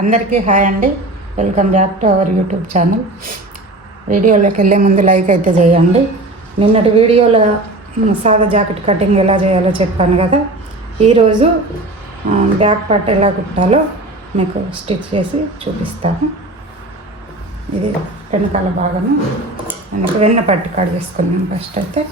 అందరికీ హాయ్ అండి. Welcome back to our YouTube channel. వీడియోలోకి వెళ్ళే ముందు లైక్ అయితే చేయండి. నిన్నటి వీడియోలో సాదా జాకెట్ కటింగ్ ఎలా చేయాలో చెప్పాను కదా. ఈరోజు బ్యాక్ పార్ట్ ఎలా కుట్టాలో మీకు స్టిచ్ చేసి చూపిస్తాను. ఇది వెనకాల భాగము మనకు వెన్న పట్టు కట్ చేసుకున్నాను. ఫస్ట్ అయితే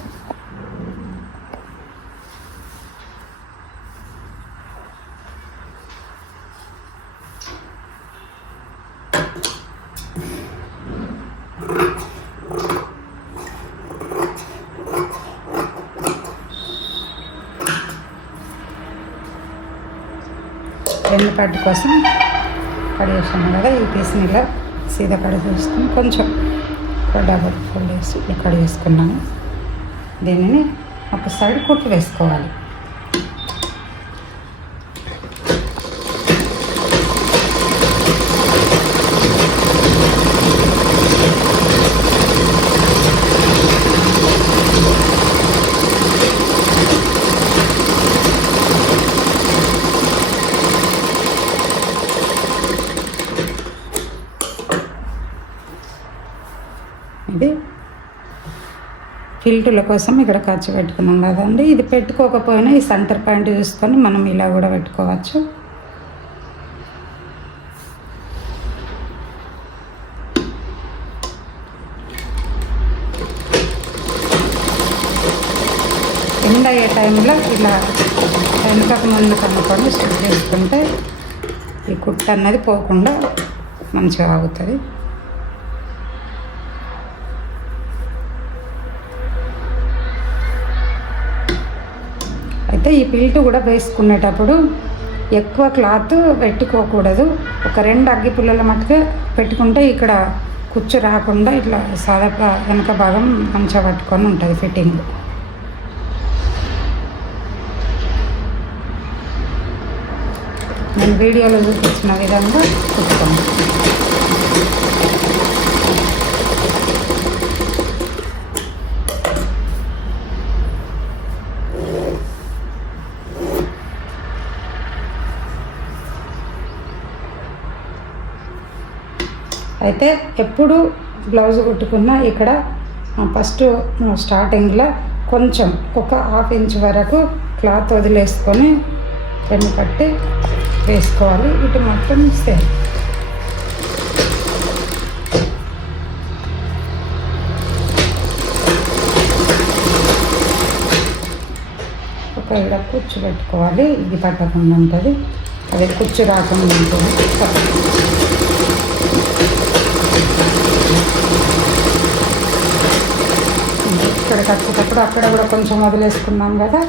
వెన్న పట్టు కోసం కట్ చేసాను కదా. ఈ పీస్ని ఇలా సీదా కట్ చేసుకుని కొంచెం డబల్ ఫోల్డ్ వేసి ఇలా కట్ చేసుకున్నాను. దీనిని ఒక సైడ్ కుట్టు వేసుకోవాలి. ఇది ఫిల్టుల కోసం ఇక్కడ ఖర్చు పెట్టుకున్నాం కదండి. ఇది పెట్టుకోకపోయినా ఈ సెంటర్ పాయింట్ చూసుకొని మనం ఇలా కూడా పెట్టుకోవచ్చు. ఎండ్ అయ్యే టైంలో ఇలా వెనకకు ముందు కనుక్కొని స్టిచ్ చేసుకుంటే ఈ కుట్ట అన్నది పోకుండా మంచిగా ఆగుతుంది. అయితే ఈ పిల్టు కూడా వేసుకునేటప్పుడు ఎక్కువ క్లాత్ పెట్టుకోకూడదు. ఒక 2 అగ్గి పుల్లల మట్టుగా పెట్టుకుంటే ఇక్కడ కుచ్చు రాకుండా ఇట్లా సాదాగా వెనక భాగం మంచిగా పట్టుకొని ఉంటుంది ఫిట్టింగ్. నేను వీడియోలో చూపించిన విధంగా కుట్టుకోండి. అయితే ఎప్పుడు బ్లౌజ్ కుట్టుకున్నా ఇక్కడ ఫస్ట్ స్టార్టింగ్లో కొంచెం ఒక 1/2 ఇంచ్ వరకు క్లాత్ వదిలేసుకొని పెన్ను పట్టి వేసుకోవాలి. ఇటు మొత్తం సేమ్. ఒక ఇక్కడ కుచ్చు పెట్టుకోవాలి. ఇది పట్టకుండా ఉంటుంది, అది కుచ్చు రాకుండా ఉంటుంది. ఇక్కడ కట్టేటప్పుడు అక్కడ కూడా కొంచెం వదిలేసుకున్నాం కదా.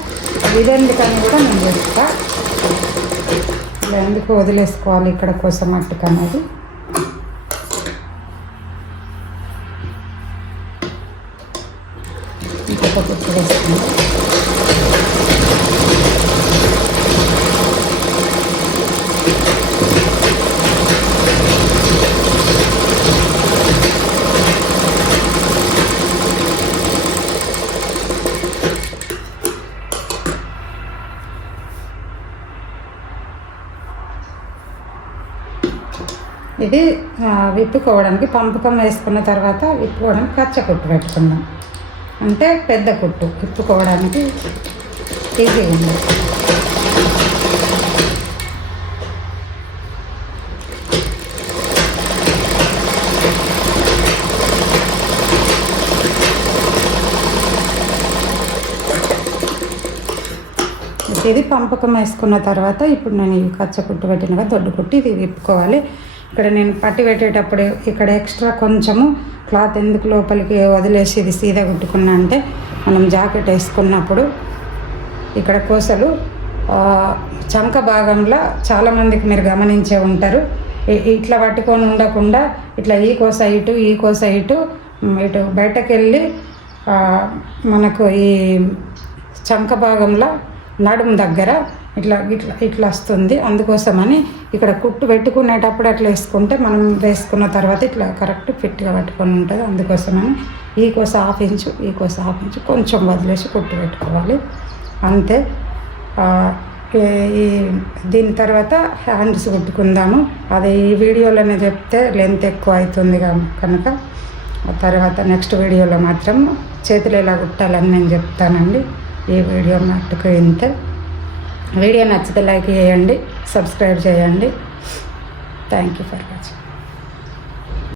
ఇదెందుకని కూడా నేను చెప్తా. ఇలా ఎందుకు వదిలేసుకోవాలి ఇక్కడ కోసం మట్టుకు అనేది. ఇంకొక కుట్టు వేసుకుందాం. ఇది విప్పుకోవడానికి పంపకం వేసుకున్న తర్వాత విప్పుకోవడానికి కచ్చ కుట్టు పెట్టుకుందాం. అంటే పెద్ద కుట్టు విప్పుకోవడానికి ఈజీగా ఉంది. ఇది పంపకం వేసుకున్న తర్వాత ఇప్పుడు నేను ఈ కచ్చ కుట్టు పెట్టినగా దొడ్డు కుట్టి ఇది విప్పుకోవాలి. ఇక్కడ నేను పట్టి పెట్టేటప్పుడు ఇక్కడ ఎక్స్ట్రా కొంచెము క్లాత్ ఎందుకు లోపలికి వదిలేసి ఇది సీదా కుట్టుకున్నా అంటే మనం జాకెట్ వేసుకున్నప్పుడు ఇక్కడ కోసలు చంక భాగంలో చాలామందికి మీరు గమనించే ఉంటారు. ఇట్లా పట్టుకొని ఉండకుండా ఇట్లా ఈ కోస ఇటు ఈ కోస ఇటు ఇటు బయటకు వెళ్ళి మనకు ఈ చంక భాగంలో నడుము దగ్గర ఇట్లా ఇట్లా ఇట్లా వస్తుంది. అందుకోసమని ఇక్కడ కుట్టు పెట్టుకునేటప్పుడు అట్లా వేసుకుంటే మనం వేసుకున్న తర్వాత ఇట్లా కరెక్ట్ ఫిట్గా పట్టుకొని ఉంటుంది. అందుకోసమని ఈ కోస 1/2 ఇంచు ఈ కోస 1/2 ఇంచు కొంచెం వదిలేసి కుట్టు పెట్టుకోవాలి అంతే. ఈ దీని తర్వాత హ్యాండ్స్ కుట్టుకుందాము. అది ఈ వీడియోలోనే చెప్తే లెంత్ ఎక్కువ అవుతుంది కనుక ఆ తర్వాత నెక్స్ట్ వీడియోలో మాత్రం చేతులు ఎలా కుట్టాలని నేను చెప్తానండి. ఈ వీడియో మట్టుకు ఇంతే. వీడియో నచ్చితే లైక్ చేయండి, సబ్స్క్రైబ్ చేయండి. Thank you for watching.